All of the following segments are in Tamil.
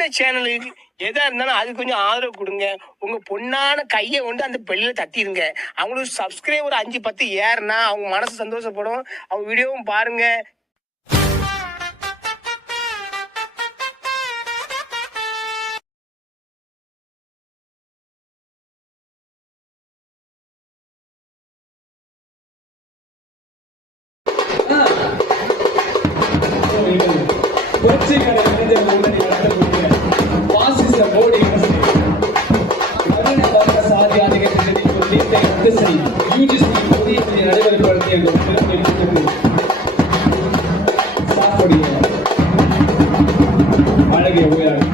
இந்த சேனலுக்கு எதா இருந்தாலும் அது கொஞ்சம் ஆதரவு கொடுங்க. உங்க பொண்ணான கையை கொண்டு அந்த பெல்லில தட்டிடுங்க. அவங்களுக்கு சப்ஸ்கிரைபர் 5-10 ஏறுனா அவங்க மனசு சந்தோஷப்படும். அவங்க வீடியோவும் பாருங்க. புரட்சிகர இளைஞர் முன்னணி நடத்தக்கூடிய பாசிச மோடி சாதி ஆணைய திட்டத்தை ரத்து செய்யும் UGC புதிய நடைமுறைப்படுத்திய சாப்பிடைய அழகிய உயரம்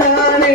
நானே